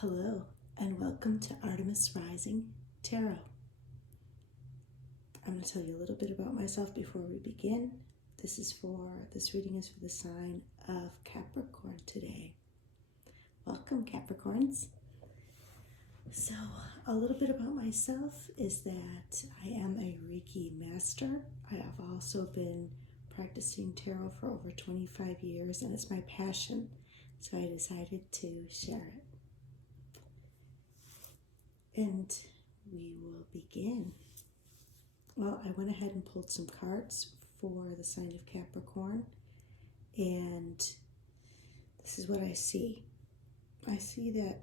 Hello, and welcome to Artemis Rising Tarot. I'm going to tell you a little bit about myself before we begin. This reading is for the sign of Capricorn today. Welcome, Capricorns. So, a little bit about myself is that I am a Reiki master. I have also been practicing tarot for over 25 years, and it's my passion, so I decided to share it. And we will begin. Well, I went ahead and pulled some cards for the sign of Capricorn, and this is what I see. I see that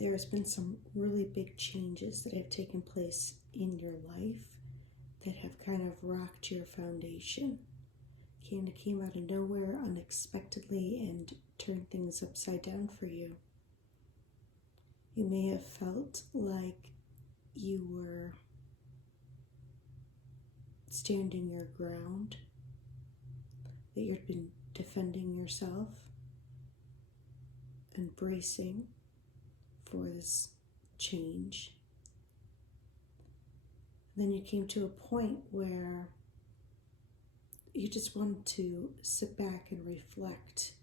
there has been some really big changes that have taken place in your life that have kind of rocked your foundation. Came out of nowhere unexpectedly and turned things upside down for you. You may have felt like you were standing your ground, that you'd been defending yourself and bracing for this change. Then you came to a point where you just wanted to sit back and reflect,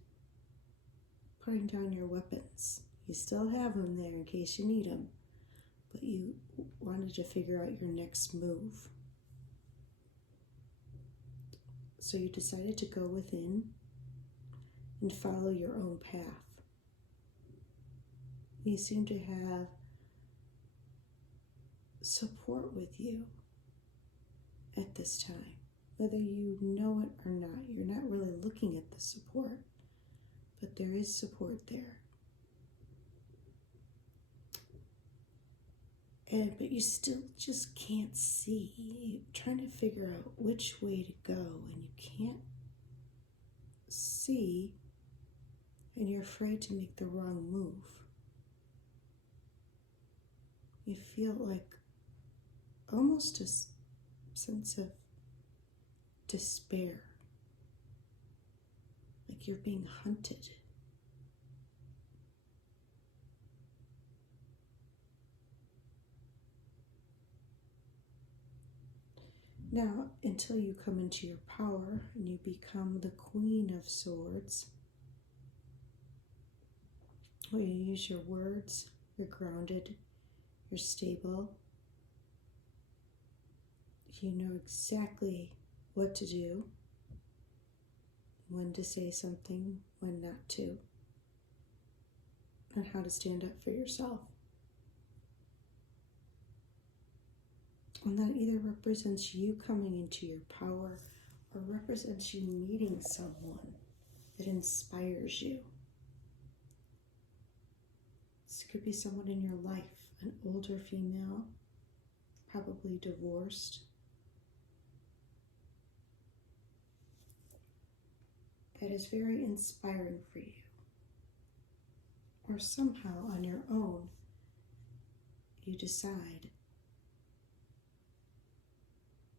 putting down your weapons. You still have them there in case you need them, but you wanted to figure out your next move. So you decided to go within and follow your own path. You seem to have support with you at this time, whether you know it or not. You're not really looking at the support, but there is support there. But you still just can't see. You're trying to figure out which way to go, and you can't see, and you're afraid to make the wrong move. You feel like almost a sense of despair, like you're being hunted. Now, until you come into your power and you become the Queen of Swords, where you use your words, you're grounded, you're stable, you know exactly what to do, when to say something, when not to, and how to stand up for yourself. And that either represents you coming into your power or represents you meeting someone that inspires you. This could be someone in your life, an older female, probably divorced, that is very inspiring for you. Or somehow on your own, you decide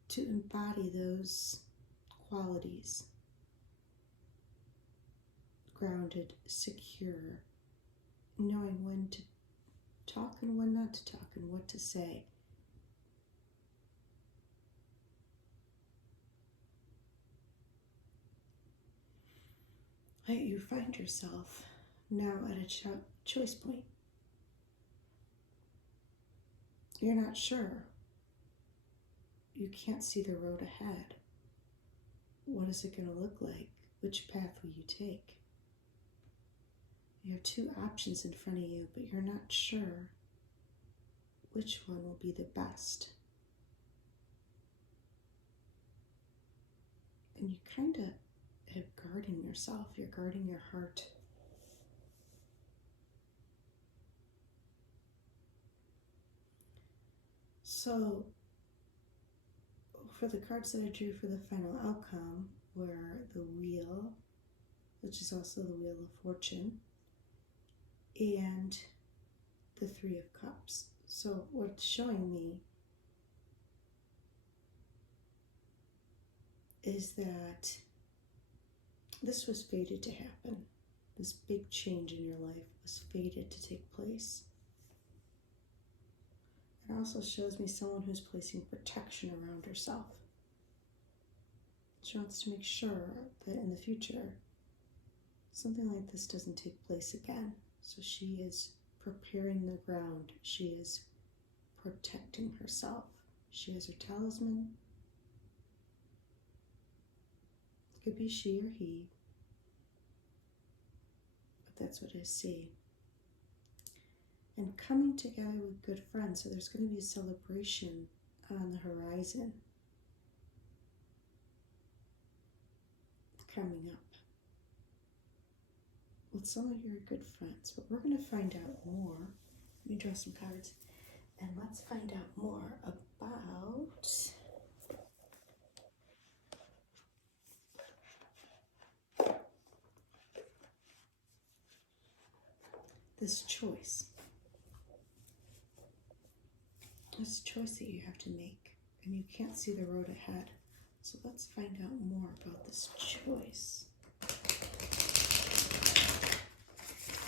to embody those qualities: grounded, secure, knowing when to talk and when not to talk and what to say. You find yourself now at a choice point. You're not sure. You can't see the road ahead. What is it going to look like? Which path will you take? You have two options in front of you, but you're not sure which one will be the best. And you kind of are guarding yourself. You're guarding your heart. So, for the cards that I drew for the final outcome were the Wheel, which is also the Wheel of Fortune, and the Three of Cups. So what it's showing me is that this was fated to happen. this big change in your life was fated to take place. It also shows me someone who's placing protection around herself. She wants to make sure that in the future, something like this doesn't take place again. So she is preparing the ground. She is protecting herself. She has her talisman. It could be she or he, but that's what I see. And coming together with good friends, so there's going to be a celebration on the horizon coming up with some of your good friends. But we're going to find out more. Let me draw some cards, and let's find out more about this choice. This choice that you have to make, and you can't see the road ahead. So let's find out more about this choice.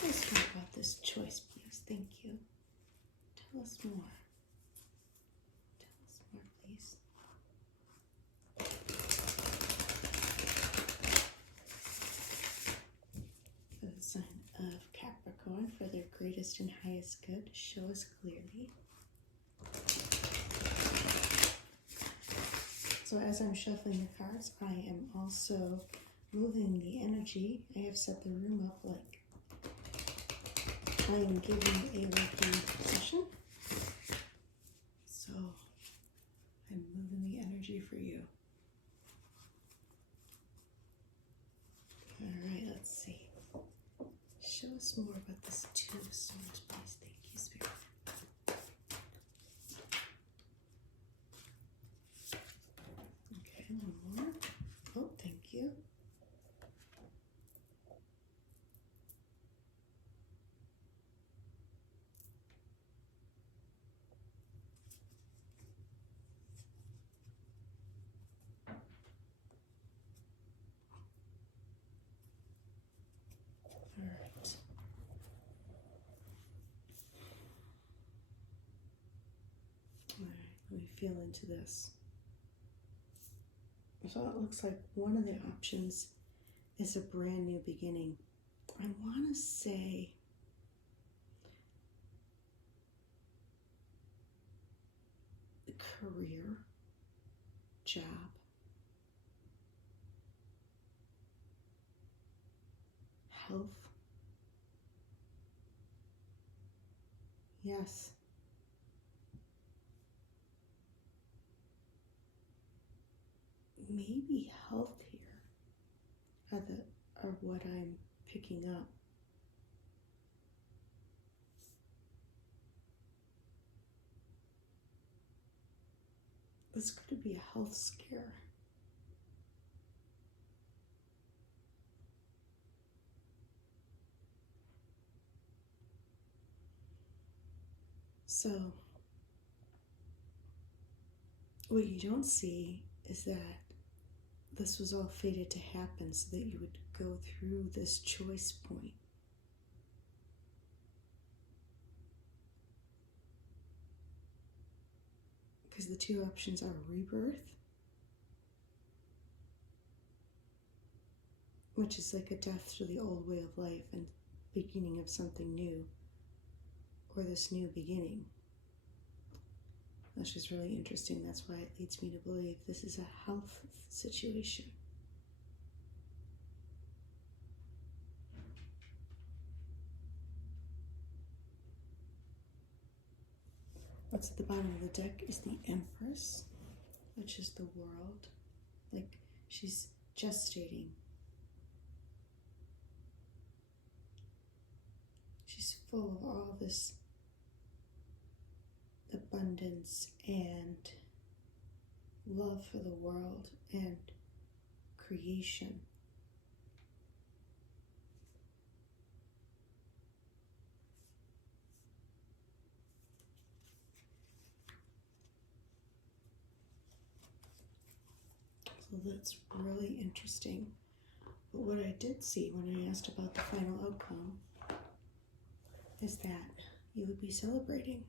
Let's talk about this choice, please. Thank you. Tell us more. Tell us more, please. For the sign of Capricorn, for their greatest and highest good, show us clearly. So as I'm shuffling the cards, I am also moving the energy. I have set the room up like I am giving a Reiki session. So I'm moving the energy for you. All right, let's see. Show us more about this Two of Swords, please. Thank you, Spirit. Okay, one more. Oh, thank you. All right. All right, let me feel into this. So it looks like one of the options is a brand new beginning. I want to say career, job, health. Yes. Maybe health here are what I'm picking up. This could be a health scare. So, what you don't see is that this was all fated to happen so that you would go through this choice point. Because the two options are rebirth, which is like a death to the old way of life and beginning of something new, or this new beginning. That's just really interesting. That's why it leads me to believe this is a health situation. What's at the bottom of the deck is the Empress, which is the world. Like she's gestating. She's full of all this abundance and love for the world and creation. So that's really interesting. But what I did see when I asked about the final outcome is that you would be celebrating.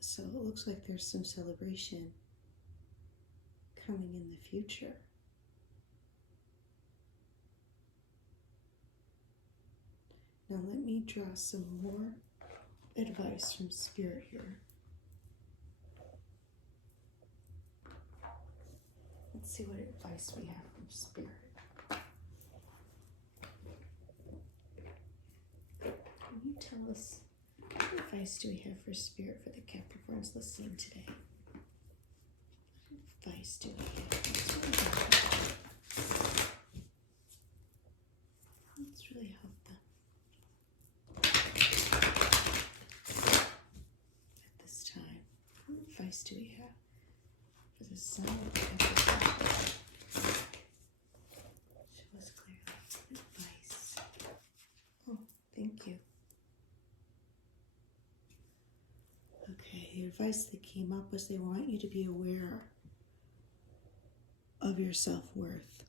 So it looks like there's some celebration coming in the future. Now let me draw some more advice from Spirit here. Let's see what advice we have from Spirit. Can you tell us what advice do we have for Spirit for the Capricorns listening today? What advice do we have? Let's really help them. At this time, what advice do we have for the Sun of Capricorn? Show us clearly. Advice. Oh, thank you. Okay, the advice that came up was they want you to be aware of your self-worth.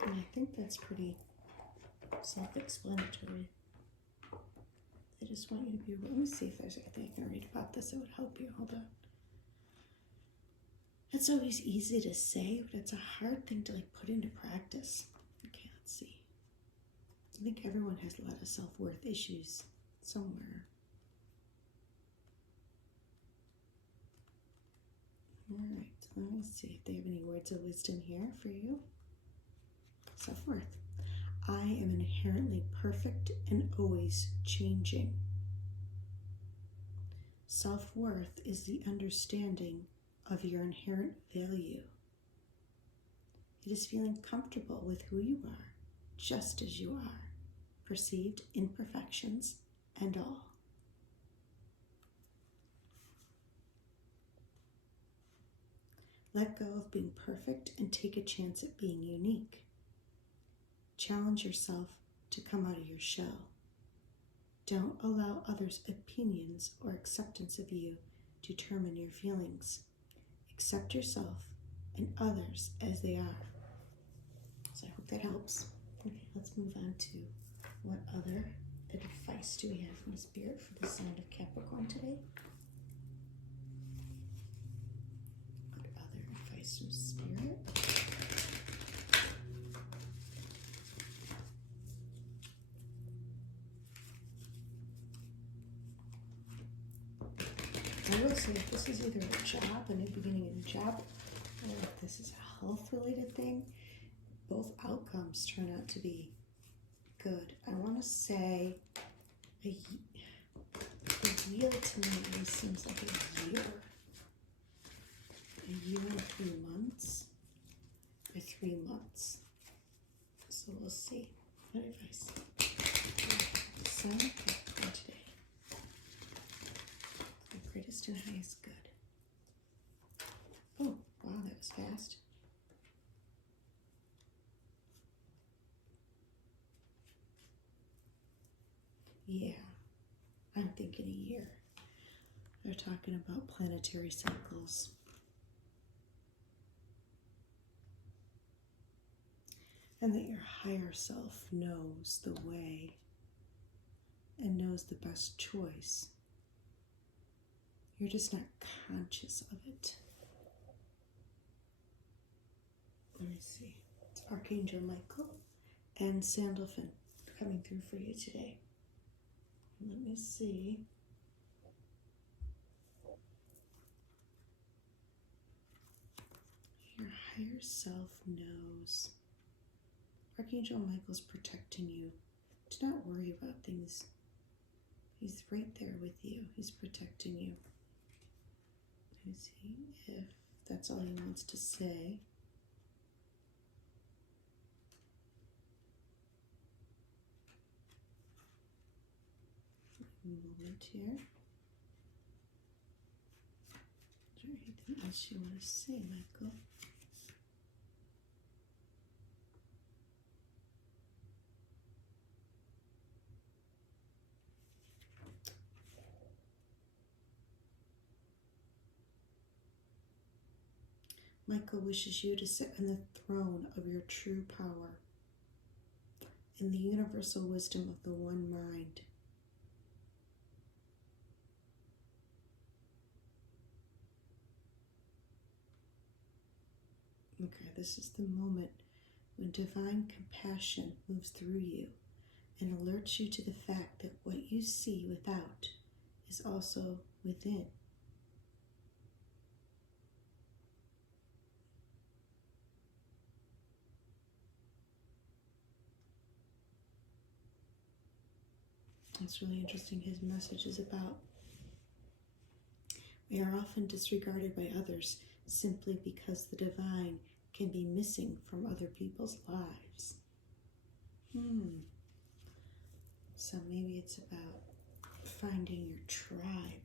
And I think that's pretty self-explanatory. They just want you to be aware. Let me see if there's anything I can read about this that would help you. Hold on. It's always easy to say, but it's a hard thing to put into practice. Okay, let's see. I think everyone has a lot of self-worth issues somewhere. All right, let me see if they have any words of wisdom here for you. Self-worth. I am inherently perfect and always changing. Self-worth is the understanding of your inherent value. It is feeling comfortable with who you are, just as you are, perceived imperfections and all. Let go of being perfect and take a chance at being unique. Challenge yourself to come out of your shell. Don't allow others' opinions or acceptance of you determine your feelings. Accept yourself and others as they are. So I hope that helps. Okay, let's move on to what other advice do we have from Spirit for the sign of Capricorn today? What other advice from Spirit? I will say if this is either a job, a new beginning in a job, or if this is a health-related thing, both outcomes turn out to be good. I want to say a year to me always seems like a year. A year and 3 months, or 3 months. So we'll see. What advice? Sign of Capricorn today. Greatest and highest good. Oh, wow, that was fast. Yeah, I'm thinking a year. They're talking about planetary cycles. And that your higher self knows the way and knows the best choice. You're just not conscious of it. Let me see. It's Archangel Michael and Sandalphon coming through for you today. Let me see. Your higher self knows. Archangel Michael's protecting you. Do not worry about things. He's right there with you. He's protecting you. Let me see if that's all he wants to say. A moment here. Is there anything else you want to say, Michael? Michael wishes you to sit on the throne of your true power in the universal wisdom of the one mind. Okay, this is the moment when divine compassion moves through you and alerts you to the fact that what you see without is also within. It's really interesting. His message is about we are often disregarded by others simply because the divine can be missing from other people's lives. So maybe it's about finding your tribe,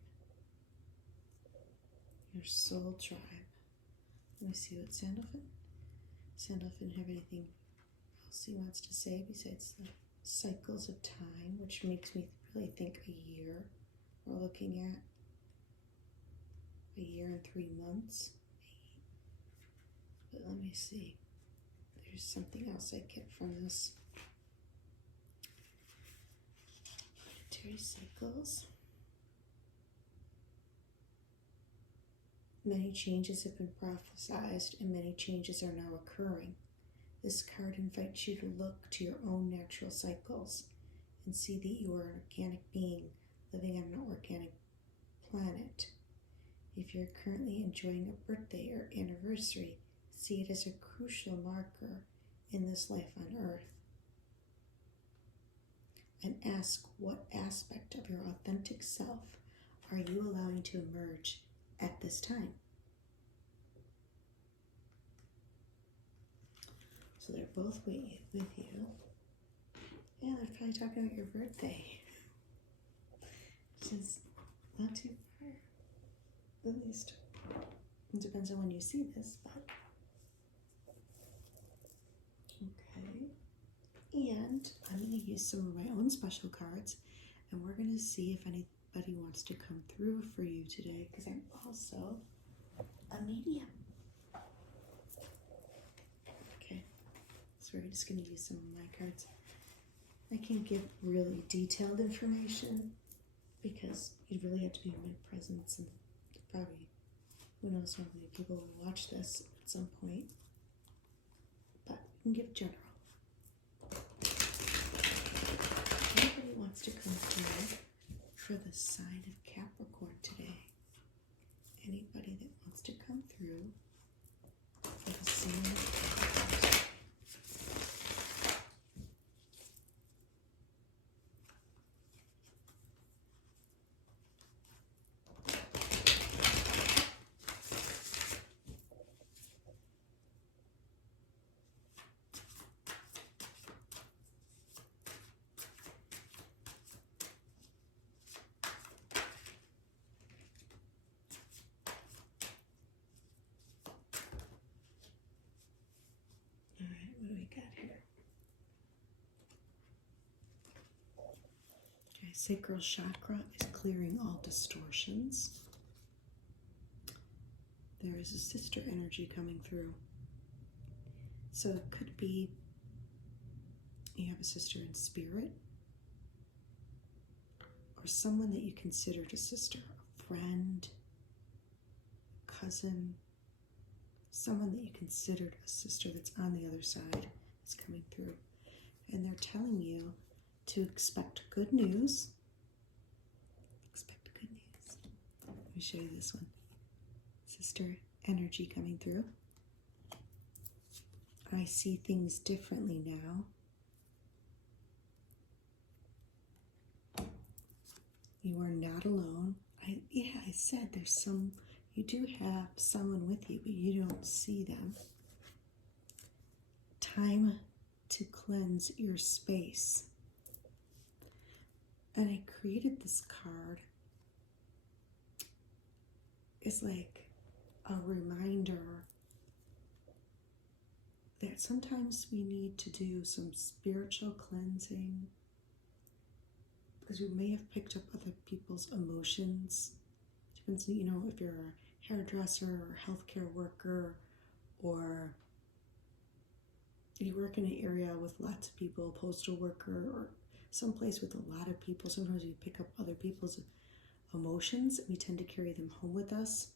your soul tribe. Let me see what Sandalphon have anything else he wants to say besides the cycles of time, which makes me really think a year. We're looking at a year and 3 months. But let me see. There's something else I get from this. Planetary cycles. Many changes have been prophesized and many changes are now occurring. This card invites you to look to your own natural cycles and see that you are an organic being living on an organic planet. If you're currently enjoying a birthday or anniversary, see it as a crucial marker in this life on Earth. And ask what aspect of your authentic self are you allowing to emerge at this time? So they're both with you. Yeah, they're probably talking about your birthday. Which is not too far. At least. It depends on when you see this, but okay. And I'm going to use some of my own special cards, and we're going to see if anybody wants to come through for you today, because I'm also a medium. Okay, so we're just going to use some of my cards. I can give really detailed information because you really have to be in my presence, and probably, who knows how many people will watch this at some point, but we can give general. Anybody wants to come through for the sign of Capricorn today? Anybody that wants to come through for the sign of Capricorn? What do we got here? Okay, sacral chakra is clearing all distortions. There is a sister energy coming through. So it could be you have a sister in spirit, or someone that you considered a sister, a friend, a cousin, someone that you considered a sister that's on the other side is coming through. And they're telling you to expect good news. Expect good news. Let me show you this one. Sister energy coming through. I see things differently now. You are not alone. I said there's you do have someone with you, but you don't see them. Time to cleanse your space. And I created this card. It's like a reminder that sometimes we need to do some spiritual cleansing, because we may have picked up other people's emotions. Depends, if you're a hairdresser or a healthcare worker or you work in an area with lots of people, a postal worker, or someplace with a lot of people. Sometimes we pick up other people's emotions. We tend to carry them home with us.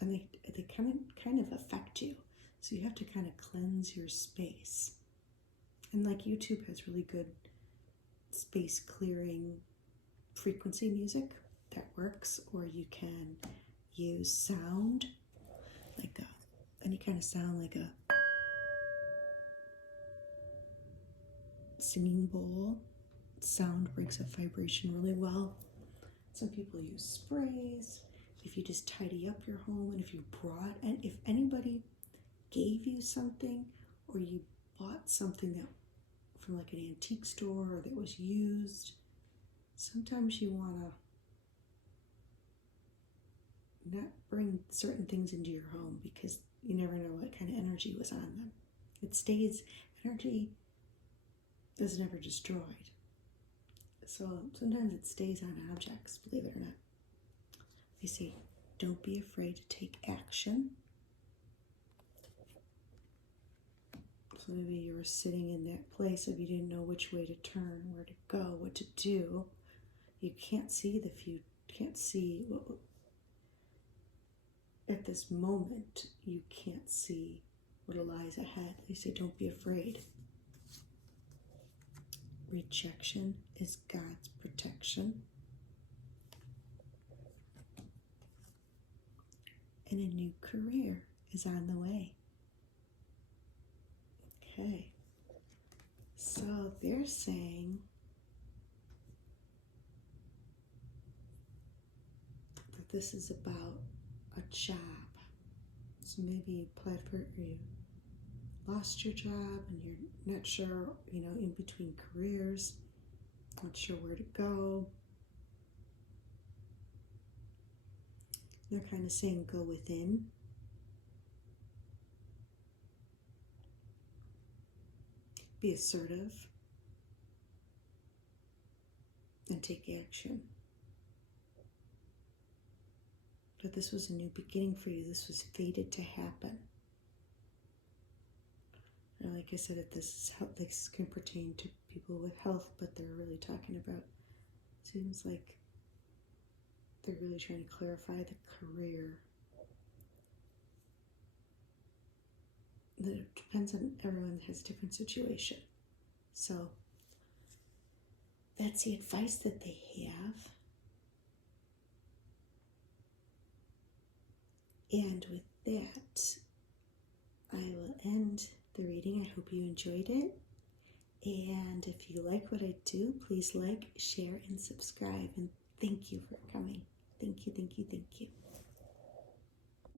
And they kind of affect you. So you have to kind of cleanse your space. And like YouTube has really good space clearing frequency music that works, or you can use sound, like any kind of sound, like a singing bowl. Sound breaks up vibration really well. Some people use sprays. If you just tidy up your home, and if anybody gave you something, or you bought something that from like an antique store or that was used, sometimes you want to not bring certain things into your home, because you never know what kind of energy was on them. It stays, energy is never destroyed. So sometimes it stays on objects, believe it or not. They say, don't be afraid to take action. So maybe you were sitting in that place of you didn't know which way to turn, where to go, what to do. You can't see the future. Can't see at this moment. You can't see what lies ahead. They say, don't be afraid. Rejection is God's protection. And a new career is on the way. Okay. So they're saying that this is about a job. So maybe you applied for it, or you lost your job and you're not sure, in between careers, not sure where to go. They're kind of saying go within. Be assertive and take action. But this was a new beginning for you. This was fated to happen. And like I said, this can pertain to people with health, but they're really talking about, seems like they're really trying to clarify the career. That it depends on, everyone has a different situation. So that's the advice that they have. And with that, I will end the reading. I hope you enjoyed it. And if you like what I do, please like, share, and subscribe. And thank you for coming. Thank you, thank you, thank you.